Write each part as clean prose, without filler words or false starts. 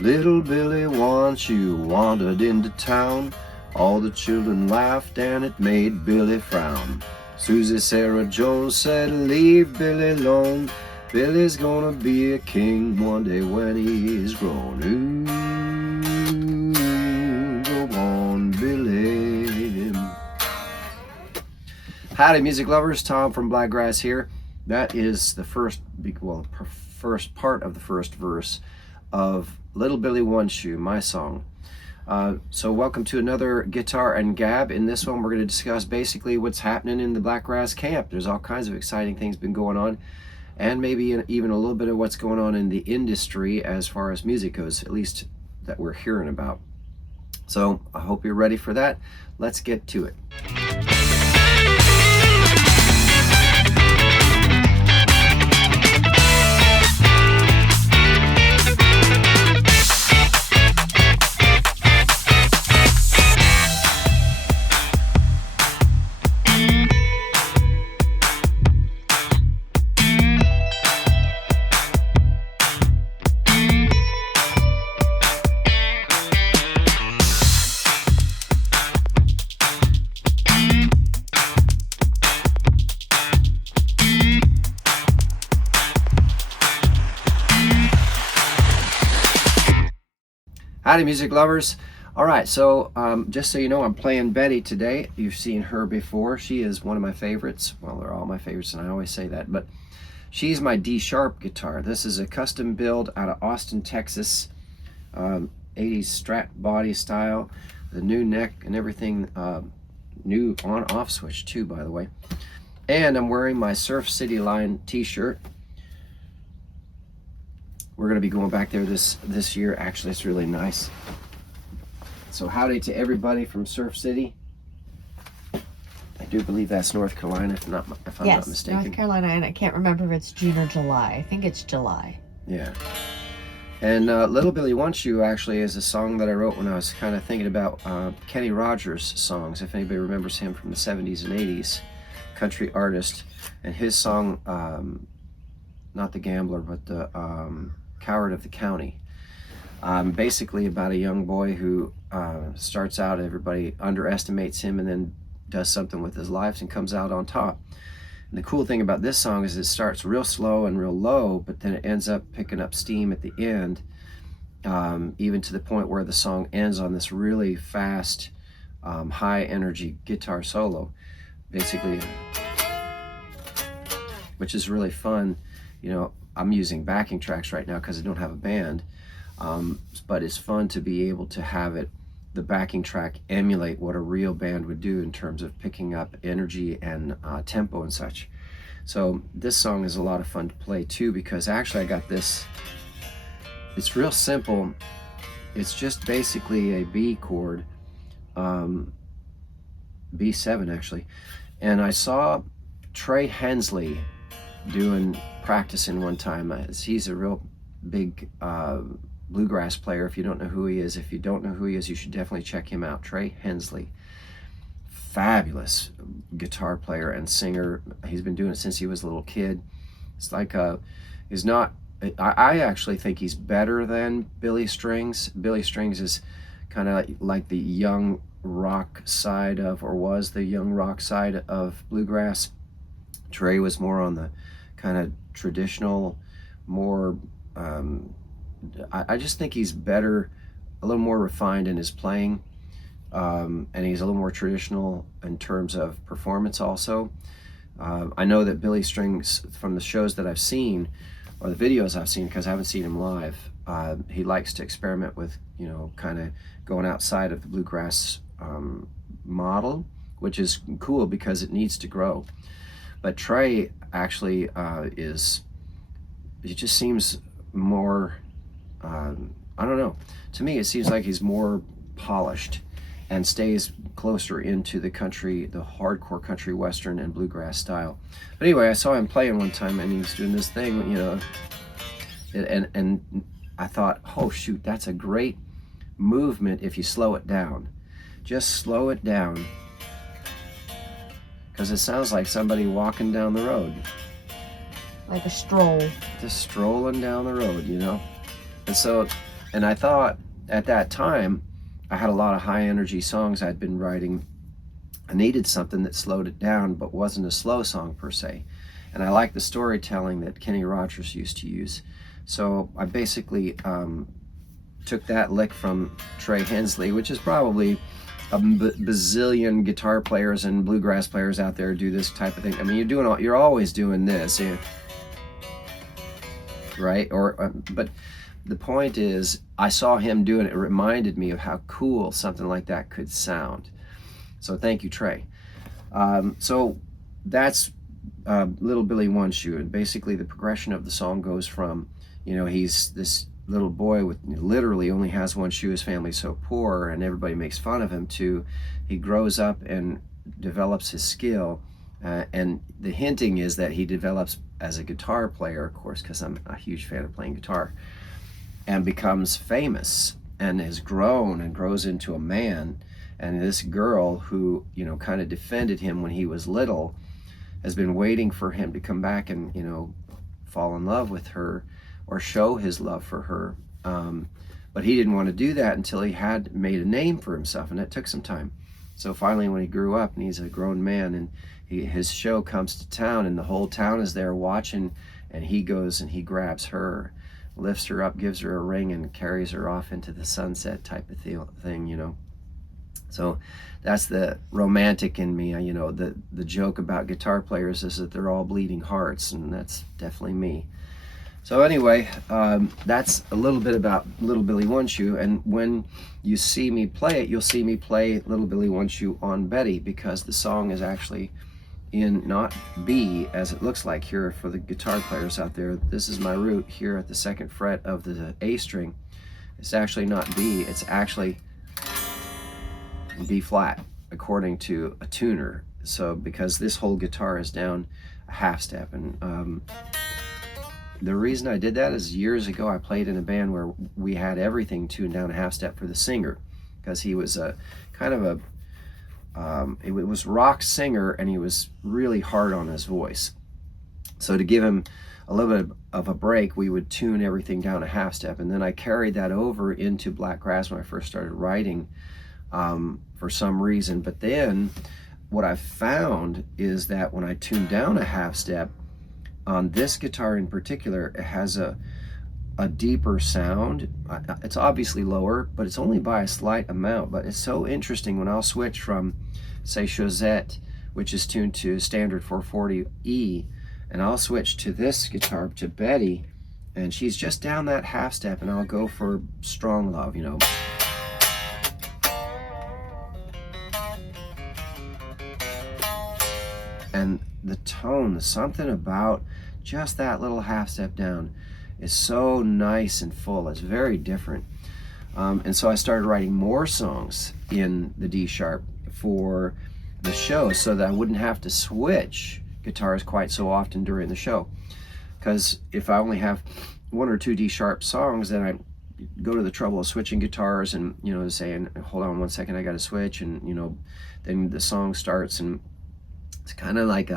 Little Billy One Shoe wandered into town. All the children laughed and it made Billy frown. Susie Sarah Jones said, leave Billy alone. Billy's gonna be a king one day when he's grown. Ooh, go on, Billy. Howdy, music lovers. Tom from Blakgraz here. That is the first part of the first verse of Little Billy One Shoe, my song. So welcome to another Guitar and Gab. In this one, we're going to discuss basically what's happening in the Blakgraz camp. There's all kinds of exciting things been going on, and maybe even a little bit of what's going on in the industry as far as music goes, at least that we're hearing about. So I hope you're ready for that. Let's get to it. Howdy, music lovers. All right, so just so you know, I'm playing Betty today. You've seen her before. She is one of my favorites. Well, they're all my favorites, and I always say that, but she's my D-sharp guitar. This is a custom build out of Austin, Texas, 80s Strat body style, the new neck and everything, new on-off switch too, by the way. And I'm wearing my Surf City line t-shirt. We're going to be going back there this year. Actually, it's really nice. So howdy to everybody from Surf City. I do believe that's North Carolina, if I'm not mistaken. North Carolina, and I can't remember if it's June or July. I think it's July. Yeah. And Little Billy One Shoe actually is a song that I wrote when I was kind of thinking about Kenny Rogers songs. If anybody remembers him from the 70s and 80s, country artist. And his song, not The Gambler, but the Coward of the County. Basically about a young boy who starts out, everybody underestimates him, and then does something with his life and comes out on top. And the cool thing about this song is it starts real slow and real low, but then it ends up picking up steam at the end, even to the point where the song ends on this really fast, high energy guitar solo, basically, which is really fun. You know, I'm using backing tracks right now because I don't have a band, but it's fun to be able to have the backing track emulate what a real band would do in terms of picking up energy and tempo and such. So this song is a lot of fun to play too, because actually I got this, it's real simple. It's just basically a B chord, B7 actually. And I saw Trey Hensley practicing one time. He's a real big bluegrass player. If you don't know who he is, you should definitely check him out. Trey Hensley, fabulous guitar player and singer. He's been doing it since he was a little kid. It's like he's not. I actually think he's better than Billy Strings. Billy Strings is kind of like the young rock side of, or was the young rock side of bluegrass. Trey was more on the kind of traditional, more, I just think he's better, a little more refined in his playing, and he's a little more traditional in terms of performance also. I know that Billy Strings, from the shows that I've seen, or the videos I've seen, because I haven't seen him live, he likes to experiment with, you know, kind of going outside of the bluegrass model, which is cool because it needs to grow. But Trey actually he just seems more, I don't know, to me it seems like he's more polished and stays closer into the country, the hardcore country western and bluegrass style. But anyway, I saw him playing one time and he was doing this thing, you know, and I thought, oh shoot, that's a great movement if you slow it down. Just slow it down, because it sounds like somebody walking down the road. Like a stroll. Just strolling down the road, you know? And so And I thought at that time, I had a lot of high energy songs I'd been writing. I needed something that slowed it down, but wasn't a slow song per se. And I liked the storytelling that Kenny Rogers used to use. So I basically took that lick from Trey Hensley, which is probably a bazillion guitar players and bluegrass players out there do this type of thing. I mean, you're always doing this, right? But the point is, I saw him doing it. It reminded me of how cool something like that could sound. So thank you, Trey. So that's Little Billy One Shoe, and basically the progression of the song goes from, he's this little boy with literally only has one shoe, his family's so poor and everybody makes fun of him, to he grows up and develops his skill, and the hinting is that he develops as a guitar player, of course, because I'm a huge fan of playing guitar, and becomes famous and has grown and grows into a man. And this girl who kind of defended him when he was little has been waiting for him to come back and fall in love with her or show his love for her, but he didn't want to do that until he had made a name for himself, and it took some time. So finally, when he grew up and he's a grown man, and his show comes to town, and the whole town is there watching, and he goes and he grabs her, lifts her up, gives her a ring, and carries her off into the sunset type of thing. So that's the romantic in me. The joke about guitar players is that they're all bleeding hearts, and that's definitely me. So anyway, that's a little bit about Little Billy One Shoe, and when you see me play it, you'll see me play Little Billy One Shoe on Betty, because the song is actually in not B as it looks like here for the guitar players out there. This is my root here at the 2nd fret of the A string. It's actually not B, it's actually B flat according to a tuner. So because this whole guitar is down a half step, and the reason I did that is years ago I played in a band where we had everything tuned down a half step for the singer, because he was a kind of a it was rock singer, and he was really hard on his voice. So to give him a little bit of a break, we would tune everything down a half step, and then I carried that over into Blakgraz when I first started writing for some reason. But then what I found is that when I tune down a half step, on this guitar in particular, it has a deeper sound. It's obviously lower, but it's only by a slight amount. But it's so interesting when I'll switch from, say, Chaussette, which is tuned to standard 440E, and I'll switch to this guitar, to Betty, and she's just down that half step, and I'll go for Strong Love, And the tone, something about just that little half step down is so nice and full. It's very different. And so I started writing more songs in the D sharp for the show, so that I wouldn't have to switch guitars quite so often during the show. Because if I only have 1 or 2 D sharp songs, then I go to the trouble of switching guitars and saying, hold on one second, I got to switch, and then the song starts, and it's kind of like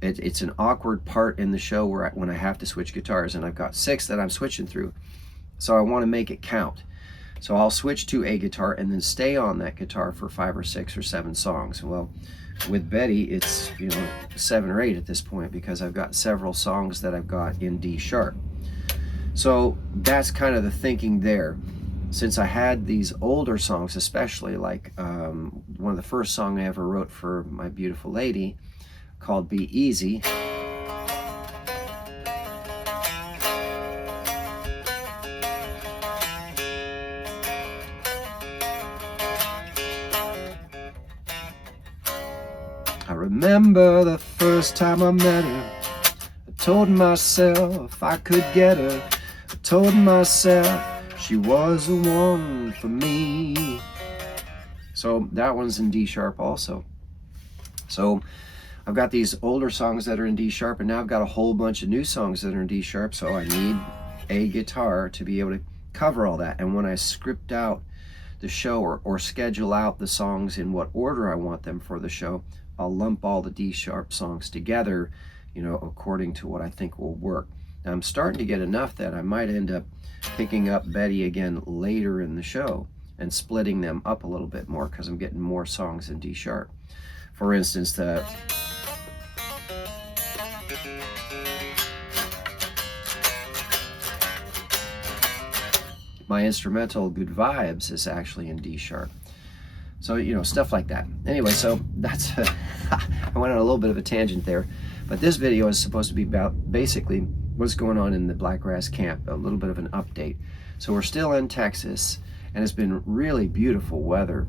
it's an awkward part in the show when I have to switch guitars, and I've got 6 that I'm switching through. So I want to make it count. So I'll switch to a guitar and then stay on that guitar for 5 or 6 or 7 songs. Well, with Betty, it's 7 or 8 at this point, because I've got several songs that I've got in D sharp. So that's kind of the thinking there. Since I had these older songs, especially like one of the first songs I ever wrote for my beautiful lady, called Be Easy. I remember the first time I met her. I told myself I could get her. I told myself she was the one for me. So that one's in D sharp also. So I've got these older songs that are in D sharp, and now I've got a whole bunch of new songs that are in D sharp, so I need a guitar to be able to cover all that. And when I script out the show or schedule out the songs in what order I want them for the show, I'll lump all the D sharp songs together, according to what I think will work. I'm starting to get enough that I might end up picking up Betty again later in the show and splitting them up a little bit more because I'm getting more songs in D sharp. For instance, my instrumental Good Vibes is actually in D sharp. So, you know, stuff like that. Anyway, so that's, I went on a little bit of a tangent there, but this video is supposed to be about basically what's going on in the Blakgraz camp, a little bit of an update. So we're still in Texas, and it's been really beautiful weather.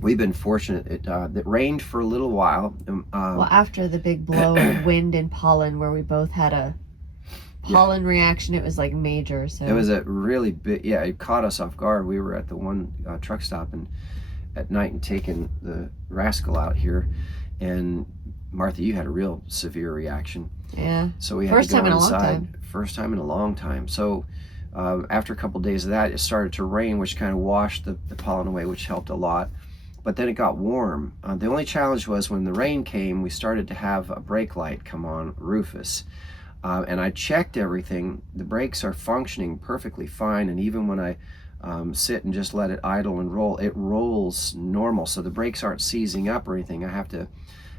We've been fortunate. It rained for a little while. Well, after the big blow of wind and pollen, where we both had a pollen reaction, it was like major. So it was a really big, yeah, it caught us off guard. We were at the one truck stop and at night and taking the Rascal out here, and Martha, you had a real severe reaction. Yeah. So we had First to go time in a inside. long time. First time in a long time. So after a couple of days of that, it started to rain, which kind of washed the pollen away, which helped a lot. But then it got warm. The only challenge was when the rain came, we started to have a brake light come on, Rufus. And I checked everything. The brakes are functioning perfectly fine. And even when I sit and just let it idle and roll, it rolls normal. So the brakes aren't seizing up or anything. I have to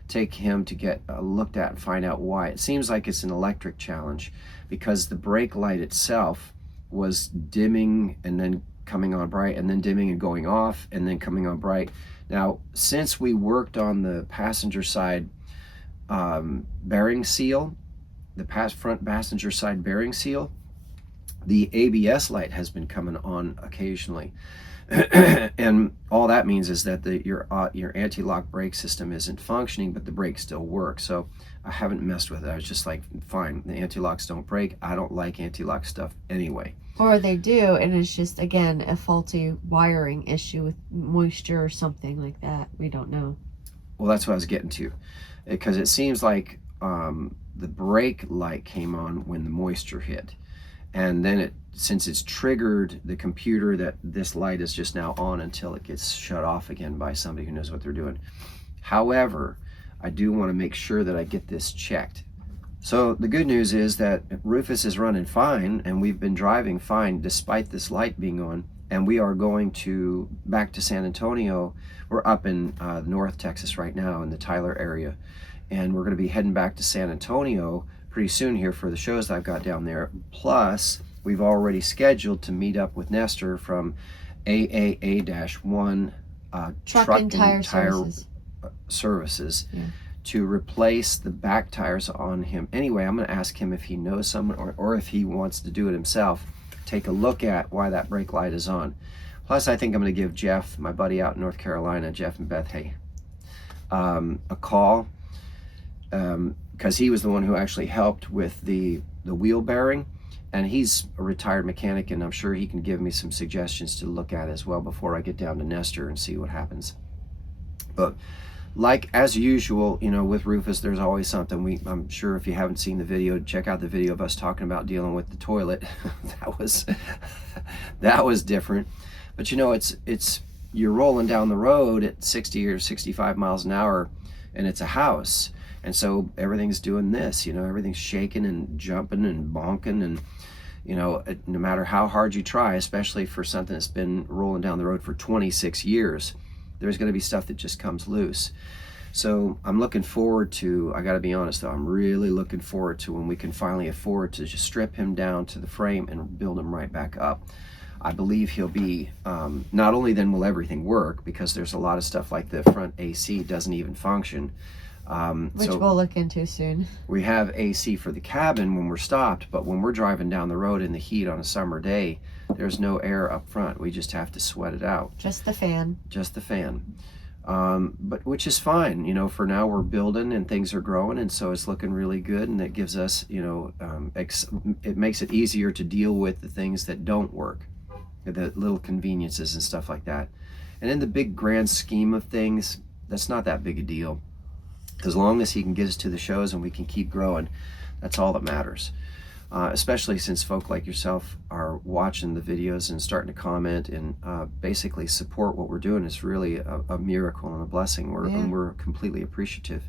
take him to get looked at and find out why. It seems like it's an electric challenge because the brake light itself was dimming and then coming on bright and then dimming and going off and then coming on bright. Now, since we worked on the passenger side bearing seal, the front passenger side bearing seal, the ABS light has been coming on occasionally. And all that means is that your anti-lock brake system isn't functioning, but the brakes still work. So I haven't messed with it. I was just like, fine, the anti-locks don't break. I don't like anti-lock stuff anyway. Or they do, and it's just, again, a faulty wiring issue with moisture or something like that. We don't know. Well, that's what I was getting to, because it seems like the brake light came on when the moisture hit. And then since it's triggered the computer, that this light is just now on until it gets shut off again by somebody who knows what they're doing. However, I do want to make sure that I get this checked. So the good news is that Rufus is running fine, and we've been driving fine despite this light being on. And we are going back to San Antonio. We're up in North Texas right now in the Tyler area. And we're going to be heading back to San Antonio pretty soon here for the shows that I've got down there. Plus, we've already scheduled to meet up with Nestor from AAA-1 Truck and Tire Services yeah, to replace the back tires on him. Anyway, I'm going to ask him if he knows someone or if he wants to do it himself, take a look at why that brake light is on. Plus, I think I'm going to give Jeff, my buddy out in North Carolina, Jeff and Beth Hay, a call, because he was the one who actually helped with the wheel bearing, and he's a retired mechanic, and I'm sure he can give me some suggestions to look at as well before I get down to Nestor and see what happens. But like as usual, you know, with Rufus, there's always something. I'm sure if you haven't seen the video, check out the video of us talking about dealing with the toilet. that was different. But you know, you're rolling down the road at 60 or 65 miles an hour, and it's a house. And so everything's doing this, you know, everything's shaking and jumping and bonking, and, you know, no matter how hard you try, especially for something that's been rolling down the road for 26 years, there's going to be stuff that just comes loose. So I'm looking forward to, I got to be honest though, I'm really looking forward to when we can finally afford to just strip him down to the frame and build him right back up. I believe he'll be, not only then will everything work, because there's a lot of stuff like the front AC doesn't even function. which So we'll look into soon. we have AC for the cabin when we're stopped, but when we're driving down the road in the heat on a summer day, there's no air up front. We just have to sweat it out. Just the fan. Just the fan. But which is fine. You know, for now we're building and things are growing, and so it's looking really good, and it gives us, you know, it makes it easier to deal with the things that don't work, the little conveniences and stuff like that. And in the big grand scheme of things, that's not that big a deal. As long as he can get us to the shows and we can keep growing, that's all that matters. Especially since folk like yourself are watching the videos and starting to comment and basically support what we're doing. Is really a miracle and a blessing. And we're completely appreciative.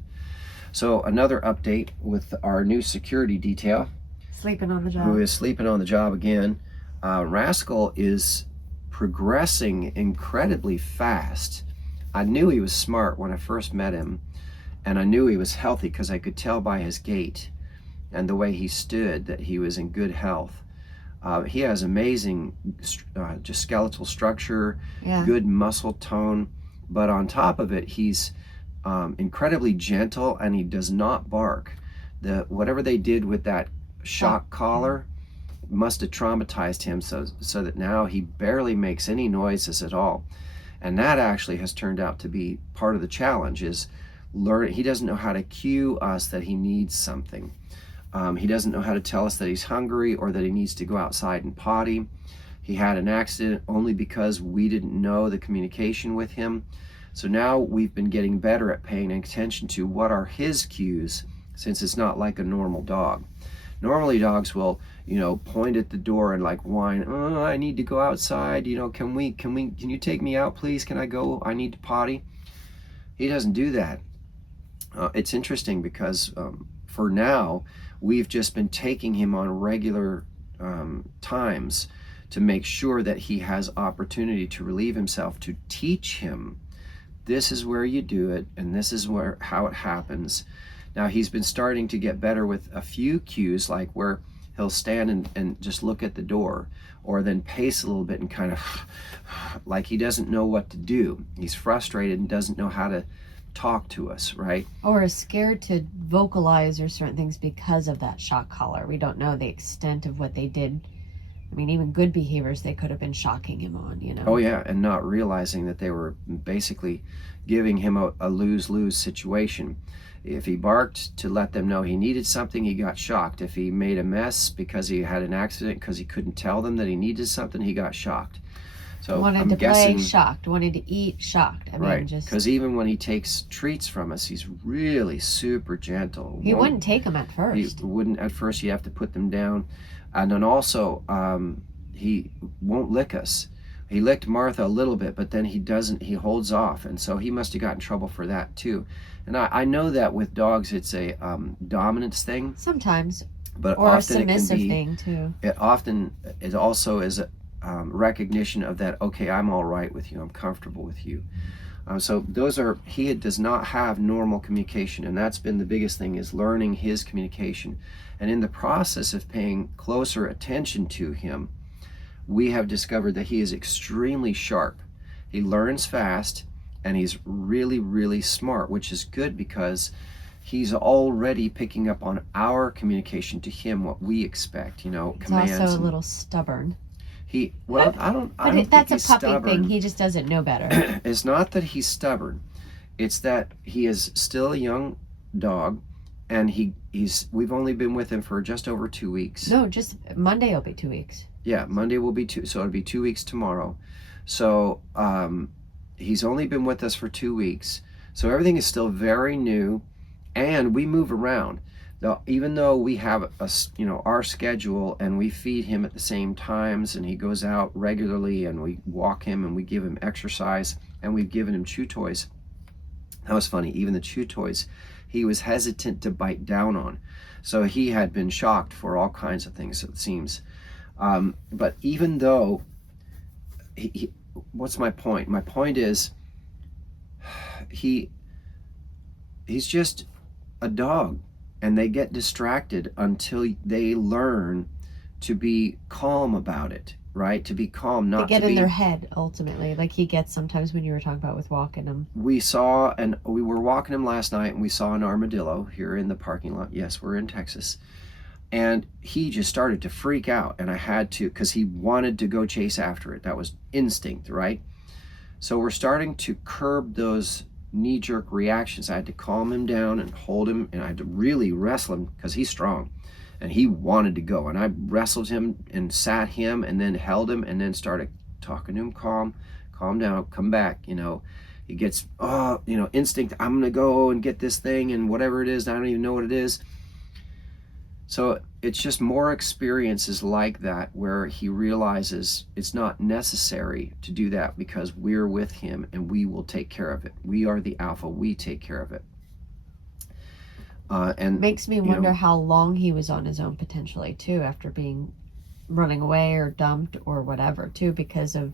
So another update with our new security detail. Sleeping on the job. who is sleeping on the job again. Rascal is progressing incredibly fast. I knew he was smart when I first met him, and I knew he was healthy because I could tell by his gait and the way he stood that he was in good health. He has amazing just skeletal structure, Yeah. good muscle tone, but on top of it, he's incredibly gentle, and he does not bark. Whatever they did with that shock collar must have traumatized him so that now he barely makes any noises at all. And that actually has turned out to be part of the challenge, is he doesn't know how to cue us that he needs something. He doesn't know how to tell us that he's hungry or that he needs to go outside and potty. He had an accident only because we didn't know the communication with him. So now we've been getting better at paying attention to what are his cues, since it's not like a normal dog. Normally dogs will, point at the door and like whine, "Oh, I need to go outside, can you take me out, please? Can I go? I need to potty." He doesn't do that. It's interesting because for now, we've just been taking him on regular times to make sure that he has opportunity to relieve himself, to teach him this is where you do it and this is how it happens. Now he's been starting to get better with a few cues, like where he'll stand and just look at the door, or then pace a little bit and kind of like he doesn't know what to do. He's frustrated and doesn't know how to talk to us, right? Or is scared to vocalize or certain things because of that shock collar. We don't know the extent of what they did. I mean, even good behaviors they could have been shocking him on, Oh yeah, and not realizing that they were basically giving him a lose-lose situation. If he barked to let them know he needed something, he got shocked. If he made a mess because he had an accident because he couldn't tell them that he needed something, he got shocked. So wanted to play, shocked. Wanted to eat, shocked. I mean, right, just because even when he takes treats from us, he's really super gentle. He wouldn't take them at first. He wouldn't at first. You have to put them down. And then also, he won't lick us. He licked Martha a little bit, but then he holds off. And so he must have gotten in trouble for that too. And I know that with dogs, it's a dominance thing. Sometimes. But or often a submissive it can be, thing too. It also is a recognition of that, okay, I'm all right with you. I'm comfortable with you. So he does not have normal communication, and that's been the biggest thing, is learning his communication. And in the process of paying closer attention to him, we have discovered that he is extremely sharp. He learns fast, and he's really, really smart, which is good because he's already picking up on our communication to him, what we expect, He's commands. Also a little stubborn. I don't think that's a he's puppy stubborn. thing. He just doesn't know better. It's not that he's stubborn. It's that he is still a young dog, and we've only been with him for just over 2 weeks. No, just Monday will be 2 weeks. Yeah, Monday will be 2, so it'll be 2 weeks tomorrow. So he's only been with us for 2 weeks. So everything is still very new, and we move around. Even though we have our schedule, and we feed him at the same times, and he goes out regularly, and we walk him and we give him exercise, and we've given him chew toys. That was funny. Even the chew toys, he was hesitant to bite down on. So he had been shocked for all kinds of things, it seems. But even though what's my point? My point is he's just a dog. And they get distracted until they learn to be calm about it, right? To be calm, not to get in their head, ultimately, like he gets sometimes when you were talking about with walking him. We were walking him last night, and we saw an armadillo here in the parking lot. Yes, we're in Texas. And he just started to freak out, and I had to, because he wanted to go chase after it. That was instinct, right? So we're starting to curb those knee-jerk reactions. I had to calm him down and hold him, and I had to really wrestle him because he's strong, and he wanted to go. And I wrestled him and sat him and then held him and then started talking to him, calm down, come back. He gets, instinct, I'm gonna go and get this thing and whatever it is, I don't even know what it is. So it's just more experiences like that where he realizes it's not necessary to do that because we're with him and we will take care of it. We are the alpha, we take care of it. And Makes me you wonder know, how long he was on his own potentially too, after being running away or dumped or whatever too, because of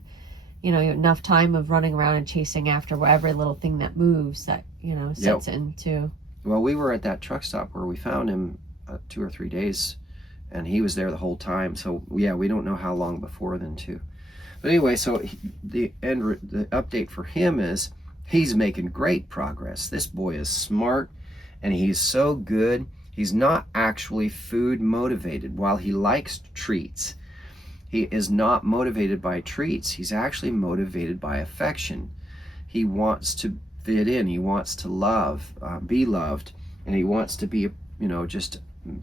enough time of running around and chasing after every little thing that moves that Yep. sets into. Well, we were at that truck stop where we found him 2 or 3 days, and he was there the whole time. So yeah, we don't know how long before then too. But anyway, so the update for him is he's making great progress. This boy is smart, and he's so good. He's not actually food motivated. While he likes treats, he is not motivated by treats. He's actually motivated by affection. He wants to fit in. He wants to love, be loved, and he wants to be, just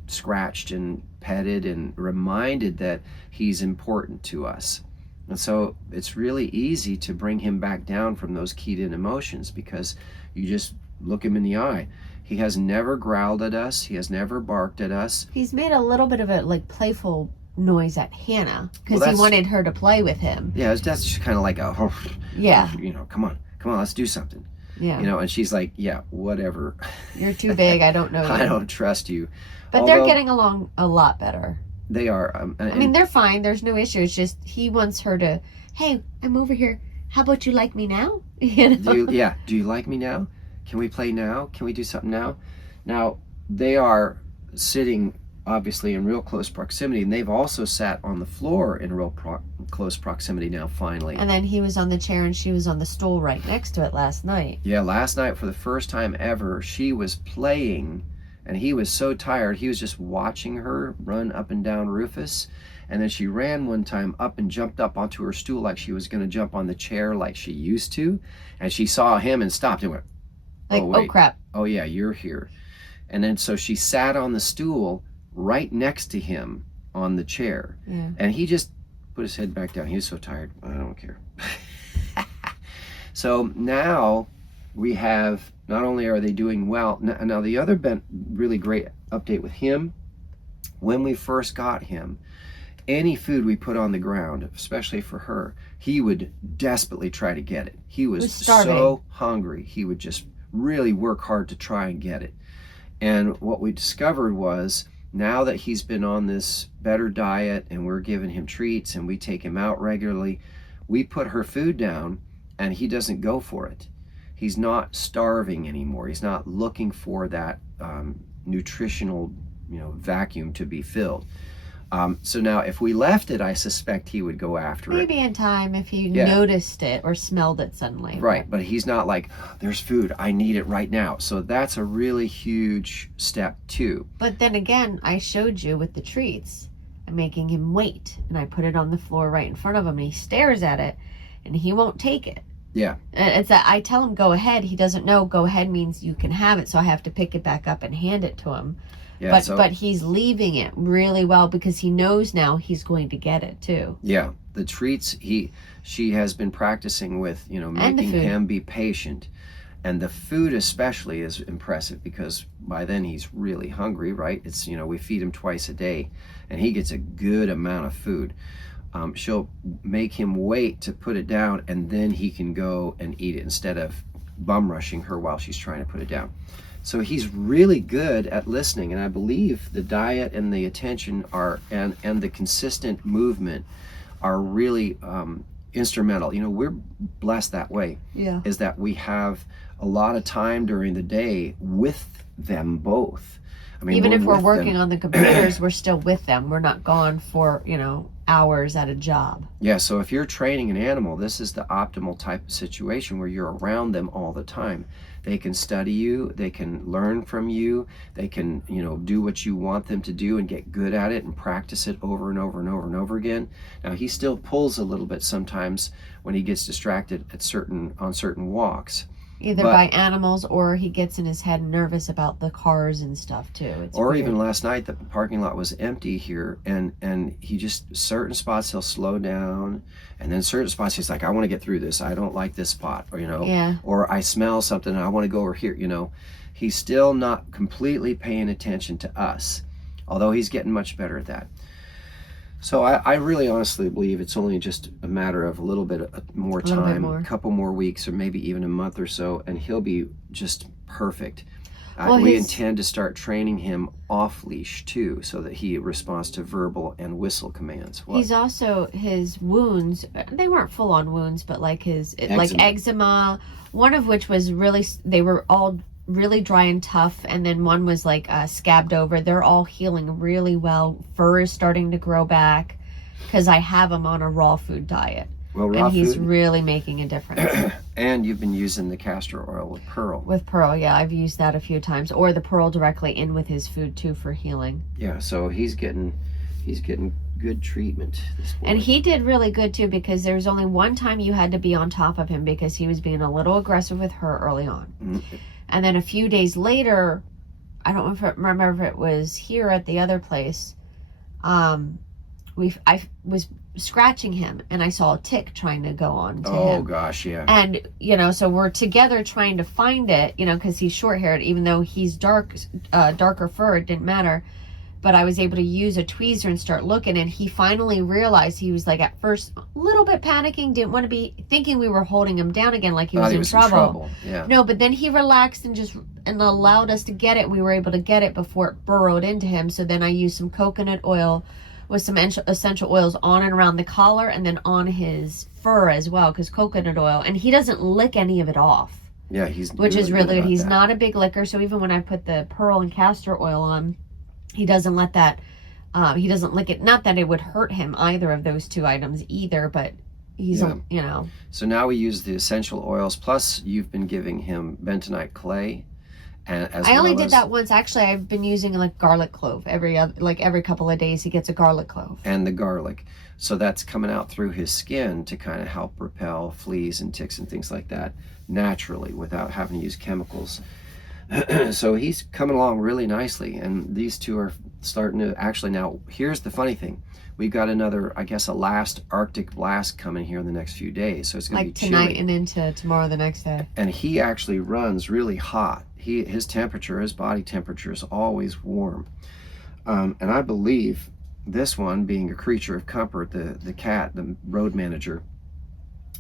scratched and petted and reminded that he's important to us. And so it's really easy to bring him back down from those keyed in emotions because you just look him in the eye. He has never growled at us. He has never barked at us. He's made a little bit of a playful noise at Hannah because Well, he wanted her to play with him. Yeah, that's just kind of like a, Yeah. Come on, let's do something. Yeah. And she's like, yeah, whatever. You're too big. I don't know you. I don't trust you. But they're getting along a lot better. They are. I mean, they're fine. There's no issue. It's just he wants her to, hey, I'm over here. How about you like me now? Do you like me now? Can we play now? Can we do something now? Now, they are sitting obviously in real close proximity, and they've also sat on the floor in real close proximity now, finally. And then he was on the chair and she was on the stool right next to it last night. Yeah, last night for the first time ever, she was playing, and he was so tired, he was just watching her run up and down Rufus. And then she ran one time up and jumped up onto her stool like she was going to jump on the chair like she used to. And she saw him and stopped and went, oh crap. Oh yeah, you're here. And then so she sat on the stool right next to him on the chair. Yeah. And he just put his head back down. He was so tired. I don't care. So now we have, not only are they doing well, now the other really great update with him, when we first got him, any food we put on the ground, especially for her, he would desperately try to get it. He was so hungry. He would just really work hard to try and get it. And what we discovered was, now that he's been on this better diet and we're giving him treats and we take him out regularly, we put her food down and he doesn't go for it. He's not starving anymore. He's not looking for that nutritional vacuum to be filled. So now if we left it, I suspect he would go after it. Maybe in time if he noticed it or smelled it suddenly. Right, but he's not like, there's food, I need it right now. So that's a really huge step too. But then again, I showed you with the treats, I'm making him wait. And I put it on the floor right in front of him and he stares at it and he won't take it. Yeah. It's that I tell him go ahead. He doesn't know go ahead means you can have it. So I have to pick it back up and hand it to him. Yeah, but he's leaving it really well because he knows now he's going to get it too. Yeah, the treats she has been practicing with, making him be patient, and the food especially is impressive because by then he's really hungry, right? It's we feed him twice a day, and he gets a good amount of food. She'll make him wait to put it down, and then he can go and eat it instead of bum rushing her while she's trying to put it down. So he's really good at listening, and I believe the diet and the attention and the consistent movement are really instrumental. We're blessed that way. Yeah. Is that we have a lot of time during the day with them both. I mean, even if we're working on the computers, we're still with them. We're not gone for, hours at a job. Yeah, so if you're training an animal, this is the optimal type of situation where you're around them all the time. They can study you, they can learn from you, they can, do what you want them to do and get good at it and practice it over and over and over and over again. Now, he still pulls a little bit sometimes when he gets distracted on certain walks. Either by animals or he gets in his head nervous about the cars and stuff too. It's or weird. Even last night, the parking lot was empty here, and he just, certain spots he'll slow down, and then certain spots he's like, I want to get through this. I don't like this spot, or or I smell something and I want to go over here. He's still not completely paying attention to us, although he's getting much better at that. So I really honestly believe it's only just a matter of a little bit more time, a couple more weeks, or maybe even a month or so, and he'll be just perfect. We intend to start training him off leash too, so that he responds to verbal and whistle commands. He's also, his wounds, they weren't full on wounds, but like like eczema, one of which was really, they were all really dry and tough, and then one was like scabbed over. They're all healing really well. Fur is starting to grow back because I have him on a raw food diet. Well, raw and he's food, really making a difference. And you've been using the castor oil with Pearl. With Pearl, yeah, I've used that a few times, or the Pearl directly in with his food too for healing. Yeah, so he's getting good treatment. And he did really good too, because there was only one time you had to be on top of him because he was being a little aggressive with her early on. Mm-hmm. And then a few days later, I don't remember if it was here at the other place, I was scratching him and I saw a tick trying to go on to him. Oh gosh, yeah. And so we're together trying to find it, because he's short haired, even though he's darker fur, it didn't matter. But I was able to use a tweezer and start looking, and he finally realized. He was like at first a little bit panicking, didn't want to be, thinking we were holding him down again, like he was in trouble. Yeah. No, but then he relaxed and allowed us to get it. We were able to get it before it burrowed into him. So then I used some coconut oil with some essential oils on and around the collar, and then on his fur as well, because coconut oil, and he doesn't lick any of it off. Yeah, which is really good. He's not a big licker, so even when I put the Pearl and castor oil on, he doesn't let that, he doesn't lick it. Not that it would hurt him, either of those two items either, but he's, So now we use the essential oils, plus you've been giving him bentonite clay. I only did that once. Actually, I've been using like garlic clove every couple of days. He gets a garlic clove. And the garlic. So that's coming out through his skin to kind of help repel fleas and ticks and things like that naturally without having to use chemicals. So he's coming along really nicely, and these two are starting to actually, now here's the funny thing. We've got another, I guess, a last Arctic blast coming here in the next few days. So it's going to be chilly. Like tonight and into tomorrow the next day. And he actually runs really hot. His body temperature is always warm. And I believe this one, being a creature of comfort, the cat, the road manager,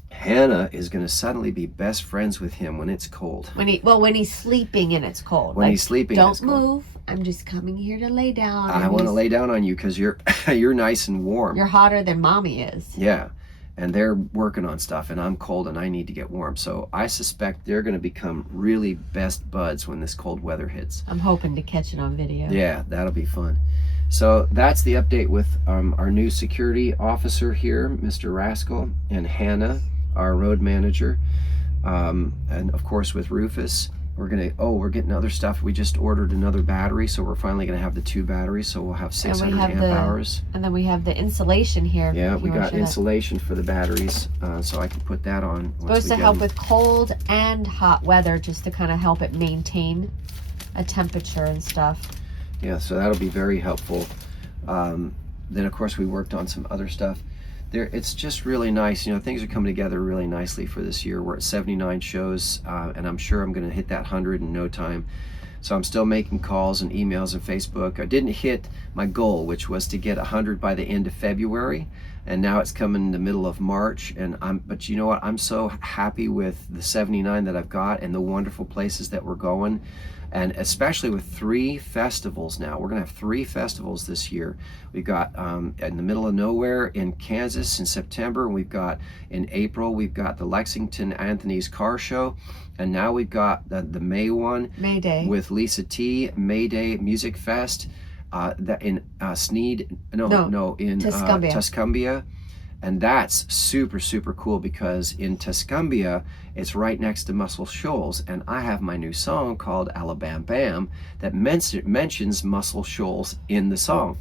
Hannah is going to suddenly be best friends with him when it's cold. When he's sleeping and it's cold. When he's sleeping, don't move. I'm just coming here to lay down. I want to lay down on you because you're nice and warm. You're hotter than mommy is. Yeah, and they're working on stuff, and I'm cold and I need to get warm. So I suspect they're going to become really best buds when this cold weather hits. I'm hoping to catch it on video. Yeah, that'll be fun. So that's the update with our new security officer here, Mr. Rascal, and Hannah, our road manager, and of course with Rufus. We're getting other stuff. We just ordered another battery, so we're finally gonna have the 2 batteries, so we'll have 600 amp hours. And then we have the insulation here. Yeah, we got insulation for the batteries, so I can put that on. Supposed to help with cold and hot weather, just to kind of help it maintain a temperature and stuff. Yeah, so that'll be very helpful. Then of course we worked on some other stuff. It's just really nice. Things are coming together really nicely for this year. We're at 79 shows, and I'm sure I'm going to hit that 100 in no time. So I'm still making calls and emails and Facebook. I didn't hit my goal, which was to get 100 by the end of February, and now it's coming in the middle of March. But you know what? I'm so happy with the 79 that I've got and the wonderful places that we're going. And especially with 3 festivals now. We're going to have 3 festivals this year. We've got in the middle of nowhere in Kansas in September. And we've got in April, we've got the Lexington Anthony's Car Show. And now we've got the May one. May Day. With Lisa T. May Day Music Fest. That in Sneed. In Tuscumbia. And that's super, super cool because in Tuscumbia, it's right next to Muscle Shoals. And I have my new song called Alabama Bam that mentions Muscle Shoals in the song.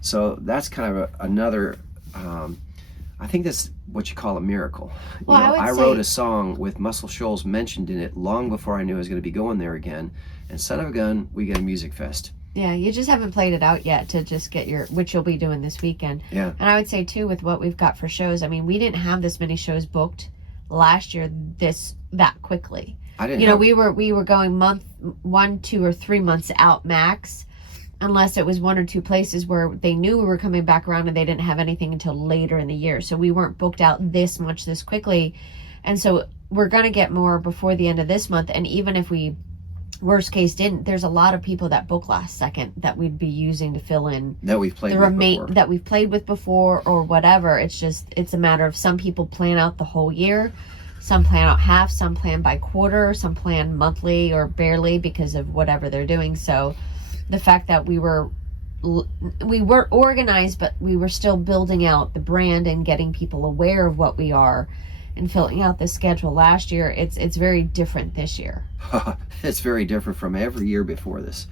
So that's kind of another, I think that's what you call a miracle. Well, I wrote a song with Muscle Shoals mentioned in it long before I knew I was going to be going there again. And son of a gun, we get a music fest. Yeah, you just haven't played it out yet to just get which you'll be doing this weekend. Yeah. And I would say too, with what we've got for shows, I mean, we didn't have this many shows booked last year that quickly. We were going 1, 2, or 3 months out max, unless it was 1 or 2 places where they knew we were coming back around and they didn't have anything until later in the year. So we weren't booked out this much this quickly. And so we're going to get more before the end of this month. And even if we worst case didn't, there's a lot of people that book last second that we'd be using to fill in that we've played with before. That we've played with before or whatever. It's a matter of some people plan out the whole year, some plan out half, some plan by quarter, some plan monthly or barely because of whatever they're doing. So the fact that we were organized, but we were still building out the brand and getting people aware of what we are and filling out the schedule last year, it's very different this year. It's very different from every year before this.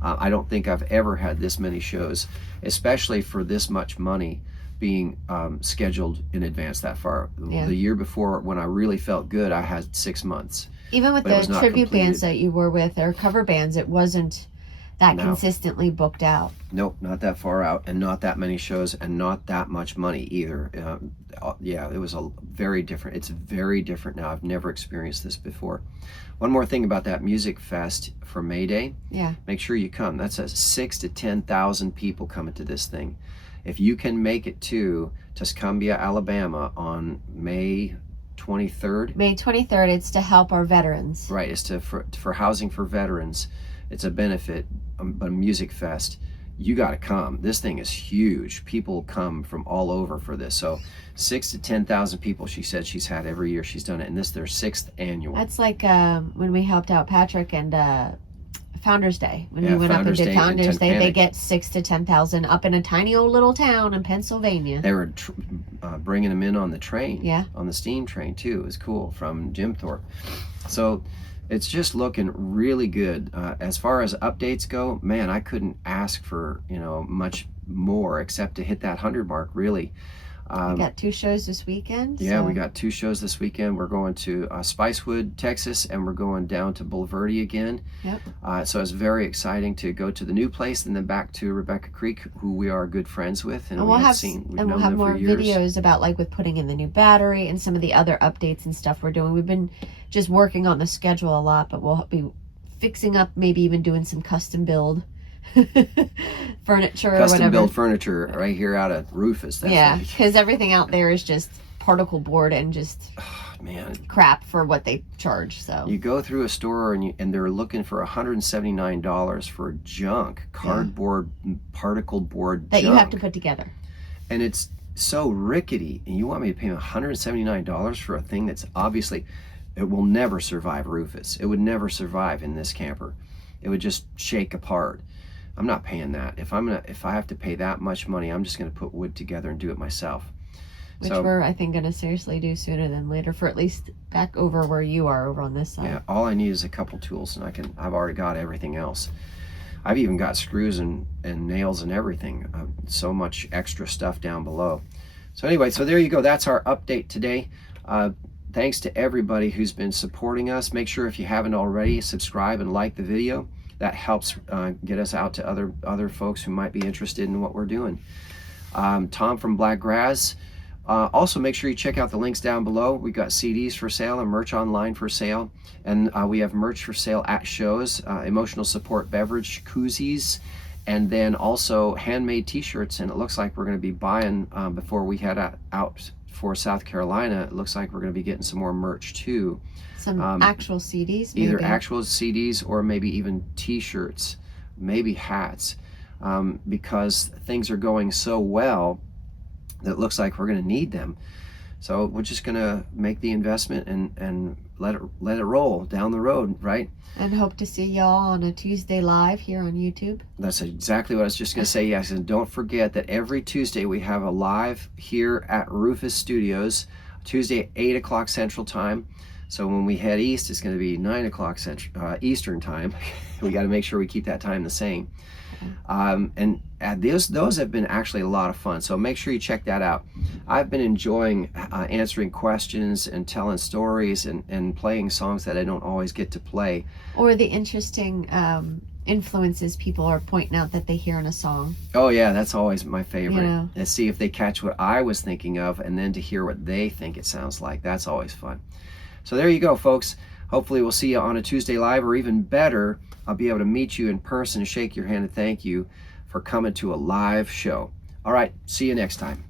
I don't think I've ever had this many shows, especially for this much money being scheduled in advance that far. Yeah. The year before, when I really felt good, I had 6 months. Even with the tribute bands that you were with, or cover bands, it wasn't that consistently booked out. Nope, not that far out, and not that many shows, and not that much money either. Yeah, it was very different. It's very different now. I've never experienced this before. One more thing about that music fest for May Day. Yeah. Make sure you come. That's 6,000 to 10,000 people coming to this thing. If you can make it to Tuscumbia, Alabama on May 23rd. May 23rd, it's to help our veterans. Right, it's for housing for veterans. It's a benefit, but a music fest. You got to come. This thing is huge. People come from all over for this. So 6,000 to 10,000 people, she said she's had every year she's done it, and this their 6th annual. That's like when we helped out Patrick and Founders Day. When we went up and did Founders Day, they get 6,000 to 10,000 up in a tiny old little town in Pennsylvania. They were bringing them in on the train, on the steam train too. It was cool from Jim Thorpe. So it's just looking really good. As far as updates go, man, I couldn't ask for much more except to hit that 100 mark. Really. We got 2 shows this weekend. Yeah, we got 2 shows this weekend. We're going to Spicewood, Texas, and we're going down to Bulverde again. Yep. So it's very exciting to go to the new place and then back to Rebecca Creek, who we are good friends with, and we'll have more videos about with putting in the new battery and some of the other updates and stuff we're doing. We've been just working on the schedule a lot, but we'll be fixing up, maybe even doing some custom build furniture or whatever. Custom build furniture right here out of Rufus. Because everything out there is just particle board and just crap for what they charge. So you go through a store and they're looking for $179 for junk, cardboard, particle board that junk you have to put together, and it's so rickety. And you want me to pay $179 for a thing that's obviously, it will never survive Rufus. It would never survive in this camper. It would just shake apart. I'm not paying that. If I have to pay that much money, I'm just gonna put wood together and do it myself. Which we're, I think, gonna seriously do sooner than later, for at least back over where you are over on this side. Yeah, all I need is a couple tools, and I've already got everything else. I've even got screws and nails and everything. So much extra stuff down below. So anyway, so there you go. That's our update today. Thanks to everybody who's been supporting us. Make sure, if you haven't already, subscribe and like the video. That helps get us out to other folks who might be interested in what we're doing. Tom from Blakgraz. Also, make sure you check out the links down below. We've got CDs for sale and merch online for sale. And we have merch for sale at shows, emotional support beverage koozies, and then also handmade t-shirts. And it looks like we're going to be buying, before we head out for South Carolina, it looks like we're going to be getting some more merch too. Some actual CDs, maybe. Either actual CDs or maybe even t-shirts, maybe hats, because things are going so well that it looks like we're going to need them. So we're just going to make the investment and let it roll down the road, right? And hope to see y'all on a Tuesday live here on YouTube. That's exactly what I was just going to say. Yes, and don't forget that every Tuesday we have a live here at Rufus Studios, Tuesday at 8 o'clock Central Time. So when we head east, it's going to be 9 o'clock Eastern Time. We got to make sure we keep that time the same. And those have been actually a lot of fun. So make sure you check that out. I've been enjoying answering questions and telling stories and playing songs that I don't always get to play. Or the interesting influences people are pointing out that they hear in a song. Oh yeah, that's always my favorite. Let's see if they catch what I was thinking of, and then to hear what they think it sounds like. That's always fun. So there you go, folks. Hopefully we'll see you on a Tuesday live, or even better, I'll be able to meet you in person, shake your hand, and thank you for coming to a live show. All right, see you next time.